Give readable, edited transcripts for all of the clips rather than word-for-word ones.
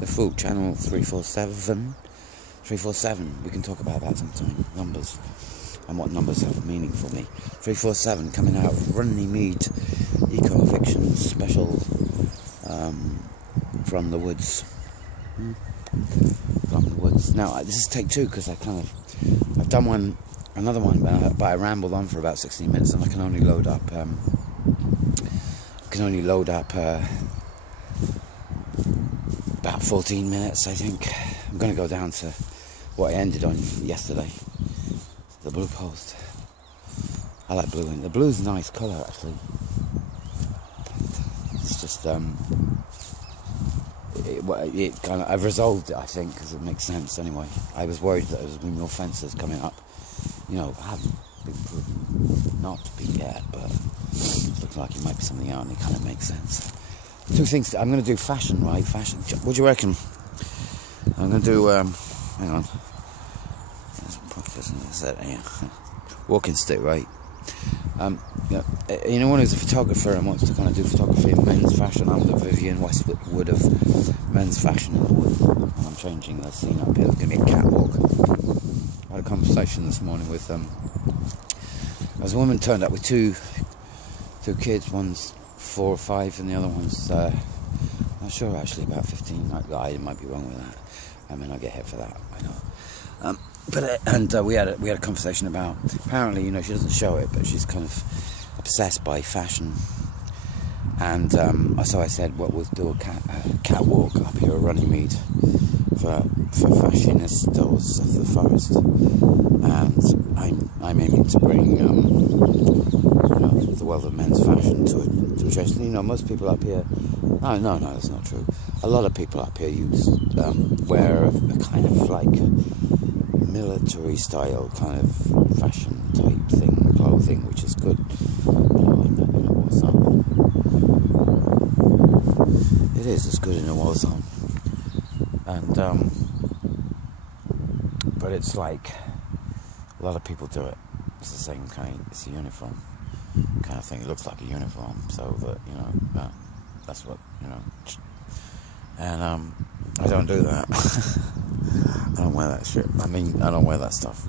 Lefu, channel 347. 347, we can talk about that sometime. Numbers, and what numbers have meaning for me. 347, coming out of Runnymede, Eviction special, from the woods. From the woods. Now, this is take 2, because I've done another one, but I rambled on for about 16 minutes, and I can only load up, about 14 minutes, I think. I'm going to go down to what I ended on yesterday, the blue post. I like blue, and the blue's a nice colour, actually. It's just, I've resolved it, I think, because it makes sense anyway. I was worried that there was going to be more fences coming up. You know, I haven't been proven not to be yet, but it looks like it might be something out, and it kind of makes sense. 2 things. I'm going to do fashion, right? Fashion. What do you reckon? I'm going to do, hang on. Walking stick, right? You know, one who's a photographer and wants to kind of do photography in men's fashion. I'm the Vivian Westwood of men's fashion in the wood. And I'm changing the scene up here. There's going to be a catwalk. I had a conversation this morning with, there's a woman turned up with two kids. One's 4 or 5 and the other one's, not sure actually, about 15. I might be wrong with that. I mean, I get hit for that, I know. We had a conversation about, apparently, you know, she doesn't show it, but she's kind of obsessed by fashion. And so I said, well, we'll do a catwalk up here at Runnymede for fashionistas of the forest. And I'm aiming to bring, the world of men's fashion to a church. You know, most people up here, no, that's not true. A lot of people up here wear a kind of like military style kind of fashion type thing, clothing, which is good. In a war zone. It's good in a war zone. And but it's like a lot of people do it. It's the same kind. It's a uniform kind of thing. It looks like a uniform, so that, you know, that's what, you know. And I don't do that. I don't wear that shit. I mean, I don't wear that stuff.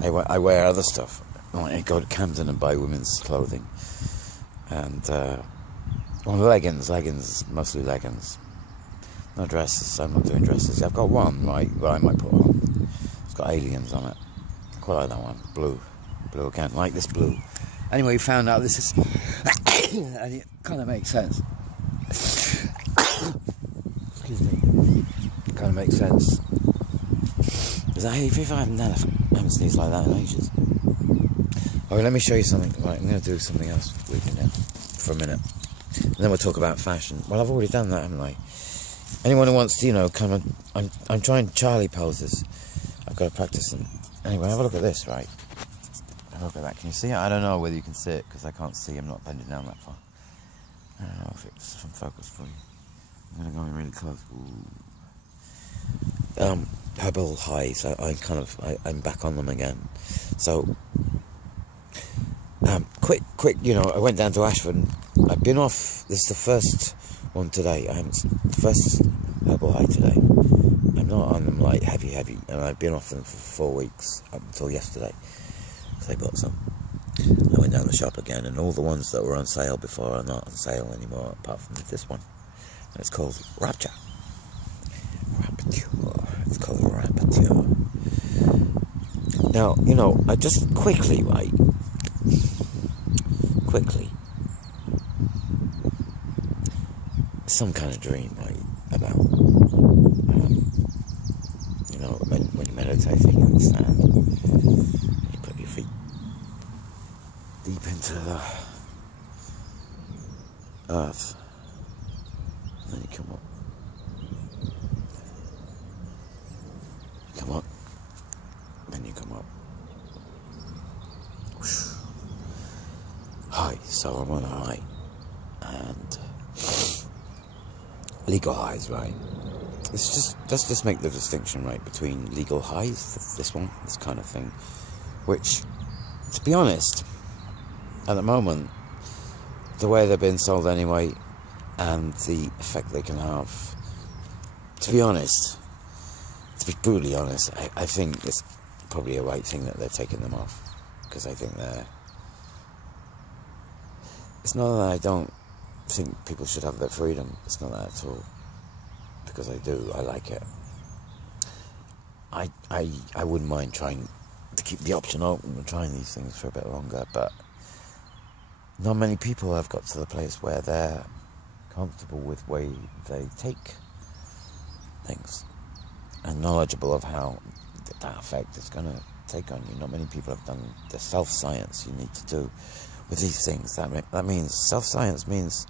I wear other stuff. I go to Camden and buy women's clothing. And, leggings, mostly leggings. No dresses. I'm not doing dresses. I've got one, right, that I might put on. It's got aliens on it. I quite like that one. Blue again, like this blue. Anyway, we found out this is, and it kind of makes sense. Excuse me. It kind of makes sense. Is that hay fever? I haven't sneezed like that in ages. Okay, let me show you something. Right, I'm going to do something else with you now for a minute. And then we'll talk about fashion. Well, I've already done that, haven't I? Anyone who wants to, you know, kind of, I'm trying Charlie poses. I've got to practice them. Anyway, have a look at this, right? Have a look at that. Can you see it? I don't know whether you can see it, because I can't see. I'm not bending down that far. I don't know if it's from focus for you. I'm going to go in really close. Ooh. Herbal highs. I'm back on them again. So, quick, you know, I went down to Ashford. I've been off. This is the first one today. First herbal high today. I'm not on them like heavy, and I've been off them for 4 weeks up until yesterday. So I bought some. I went down the shop again, and all the ones that were on sale before are not on sale anymore, apart from this one. And it's called Rapture. It's called Rapture. Now, you know, I just quickly, some kind of dream, right, about, you know, when you're meditating in the sand, you put your feet deep into the earth, and then you come up. Then you come up. Whoosh. High, so I'm on a high. And legal highs, right? Let's just make the distinction, right, between legal highs, this kind of thing, which, to be honest, at the moment, the way they're being sold anyway, and the effect they can have to be honest, to be brutally honest, I think it's probably a right thing that they're taking them off, because I think it's not that I don't think people should have their freedom. It's not that at all, because I do. I like it. I wouldn't mind trying to keep the option open and trying these things for a bit longer, but not many people have got to the place where they're comfortable with the way they take things and knowledgeable of how that effect is going to take on you. Not many people have done the self-science you need to do with these things. That means, self-science means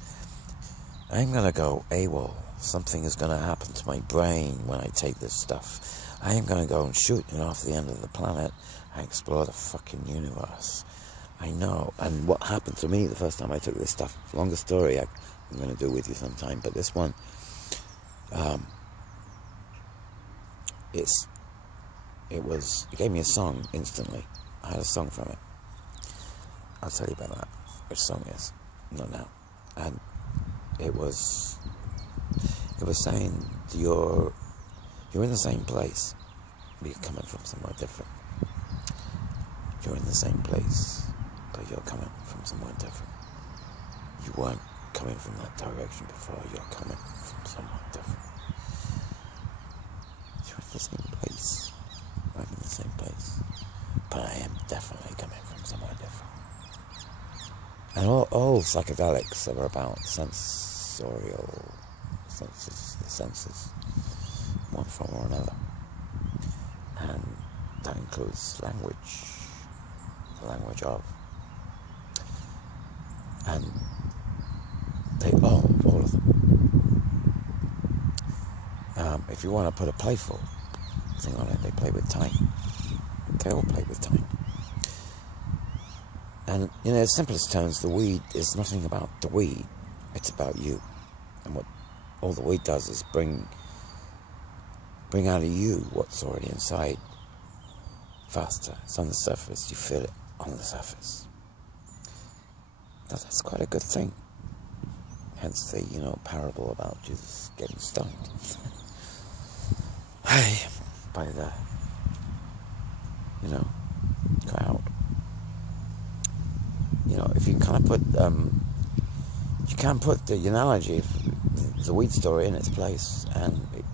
I'm going to go AWOL. Something is going to happen to my brain when I take this stuff. I am going to go and shoot off the end of the planet and explore the fucking universe. I know. And what happened to me the first time I took this stuff, longer story I'm going to do with you sometime, but this one, it gave me a song instantly. I had a song from it. I'll tell you about that, which song it is, not now. And it was saying you're in the same place, but you're coming from somewhere different. You're in the same place, but you're coming from somewhere different. You weren't coming from that direction before, you're coming from somewhere different. You're in the same place, I'm in the same place, but I am definitely coming from somewhere different. And all psychedelics are about sensorial senses, the senses, one form or another. And that includes language, the language of. And they all of them. If you want to put a playful thing on it, they play with time. They all play with time. And in its simplest terms, the weed is nothing about the weed, it's about you. And what all the weed does is bring out of you what's already inside faster. It's on the surface, you feel it on the surface. That's quite a good thing. Hence the, parable about Jesus getting stoned. By the, crowd. If you kind of put, you can put the analogy of the weed story in its place, and it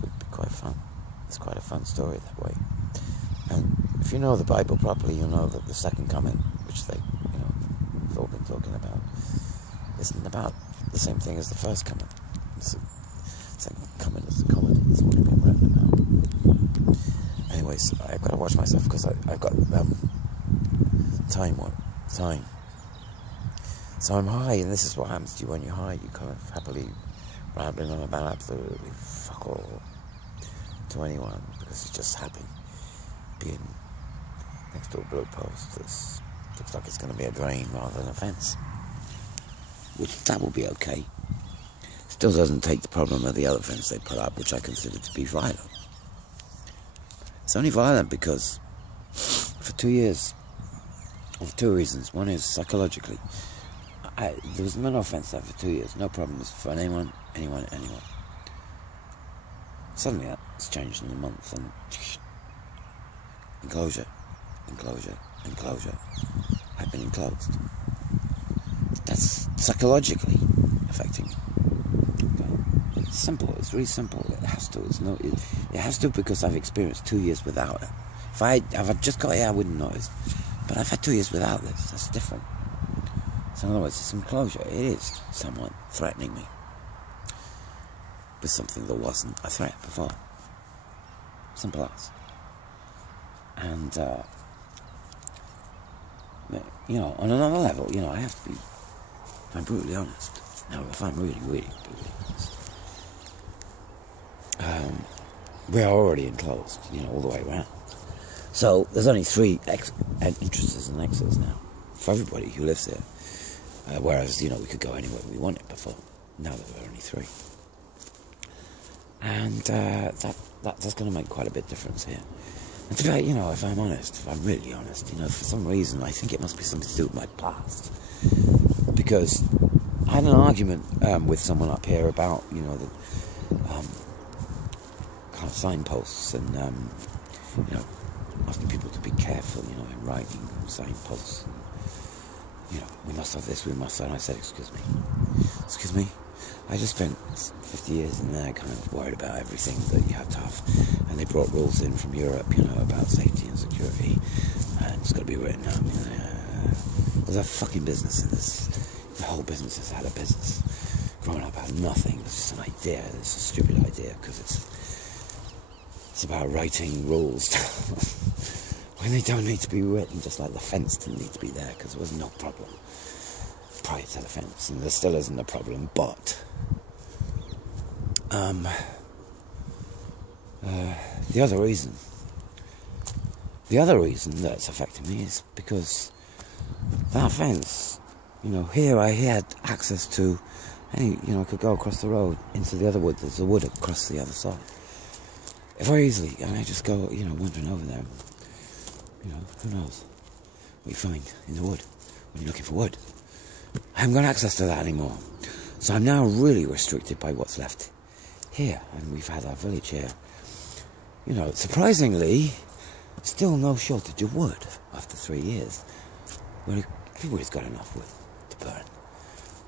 would be quite fun. It's quite a fun story that way. And if you know the Bible properly, you'll know that the second coming, which we've all been talking about, isn't about the same thing as the first coming. It's the second coming is the comedy. That's what it's been written about. Anyways, I've got to watch myself because I've got time. So I'm high, and this is what happens to you when you're high. You kind of happily rambling on about absolutely fuck all to anyone because you're just happy being next to a blue post that looks like it's going to be a drain rather than a fence. Which that will be okay. Still doesn't take the problem of the other fence they put up, which I consider to be violent. It's only violent because for 2 years, for two reasons. One is psychologically. There was no offence there for 2 years, no problems for anyone. Suddenly that's changed in a month, and enclosure. I've been enclosed. That's psychologically affecting me. Okay. It's simple. It's really simple. It has to. It has to because I've experienced 2 years without it. If I just got it, I wouldn't notice. But I've had 2 years without this. That's different. So in other words, it's enclosure. It is someone threatening me with something that wasn't a threat before. Simple as. And on another level, I have to be, if I'm brutally honest. Now, if I'm really, really brutally honest, we're already enclosed, all the way around. So there's only 3 entrances and exits now for everybody who lives here. Whereas, we could go anywhere we wanted before. Now there are only 3. And that's going to make quite a bit of difference here. And today, if I'm honest, if I'm really honest, for some reason, I think it must be something to do with my past. Because I had an argument with someone up here about, kind of signposts and, you know, asking people to be careful, you know, in writing signposts. And, you know, we must have this, we must have that. And I said, excuse me, I just spent 50 years in there kind of worried about everything that you have to have. And they brought rules in from Europe, you know, about safety and security. And it's got to be written up. There's a fucking business in this. The whole business has had a business. Growing up out of nothing. It's just an idea. It's a stupid idea because it's about writing rules when they don't need to be written. Just like the fence didn't need to be there because there was no problem prior to the fence, and there still isn't a problem. But the other reason that's affecting me is because that fence, you know, here I had access to any, you know, I could go across the road into the other wood. There's a wood across the other side very easily, and I just go, you know, wandering over there. You know, who knows what you find in the wood when you're looking for wood. I haven't got access to that anymore, so I'm now really restricted by what's left here. And we've had our village here, you know, surprisingly, still no shortage of wood after 3 years. Well, everybody's got enough wood to burn.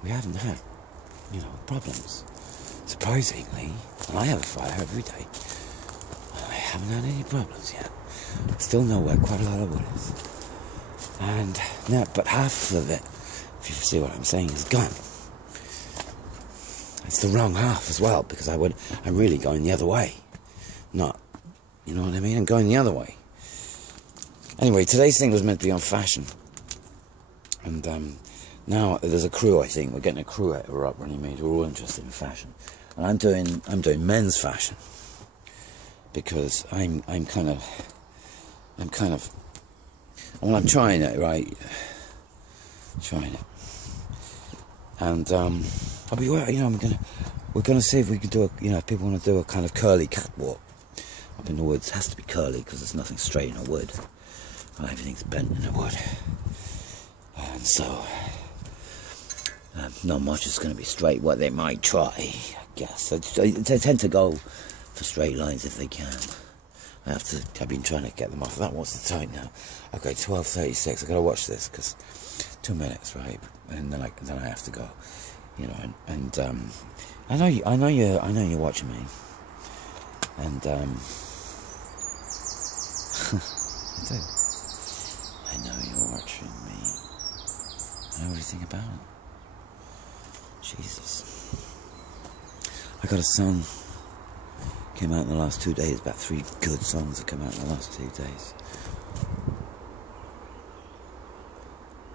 We haven't had, you know, problems. Surprisingly, and I have a fire every day. I haven't had any problems yet. Still know where quite a lot of wood is. And now, but half of it, if you see what I'm saying, is gone. It's the wrong half as well, because I'm really going the other way. Not, you know what I mean? I'm going the other way. Anyway, today's thing was meant to be on fashion. And now there's a crew, I think. We're getting a crew out of Runnymede. We're all interested in fashion. And I'm doing men's fashion. Because I'm trying it, right? Trying it. And I'll be, you know, we're gonna see if we can do a, you know, if people want to do a kind of curly catwalk up in the woods. It has to be curly because there's nothing straight in the wood. Well, everything's bent in the wood, and so not much is going to be straight. What they might try, I guess. They tend to go for straight lines if they can. I've been trying to get them off that. What's the time now? Okay, 12:36. I gotta watch this because 2 minutes, right? And then I have to go. You know, and I know you're watching me, and I do. I know you're watching me. I know everything about it. Jesus. I got a song. Came out in the last 2 days. About 3 good songs that came out in the last 2 days.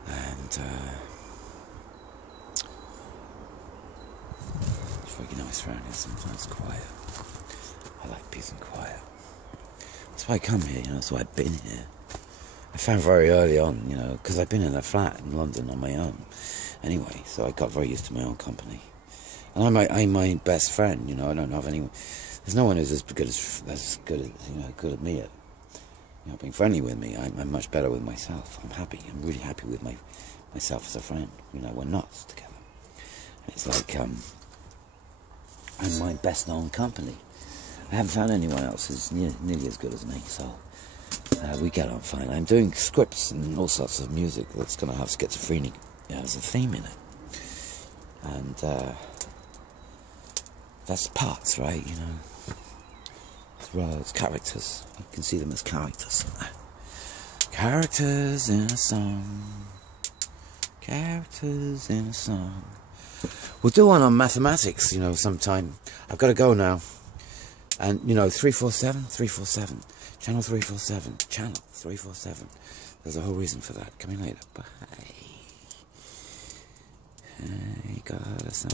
And it's very nice around here. Sometimes quiet. I like peace and quiet. That's why I come here, you know. That's why I've been here. I found very early on, you know, because I've been in a flat in London on my own. Anyway, so I got very used to my own company. And I'm my best friend, you know. I don't have anyone. There's no one who's as good at me at, you know, being friendly with me. I'm much better with myself. I'm happy. I'm really happy with myself as a friend. You know, we're nuts together. And it's like I'm my best known company. I haven't found anyone else who's nearly as good as me. So we get on fine. I'm doing scripts and all sorts of music that's going to have schizophrenia as a theme in it, and that's parts, right? You know. It's characters. You can see them as characters. Characters in a song. Characters in a song. We'll do one on mathematics, you know, sometime. I've got to go now. And, you know, 347. Channel 347. There's a whole reason for that. Coming later. Bye. I got a song.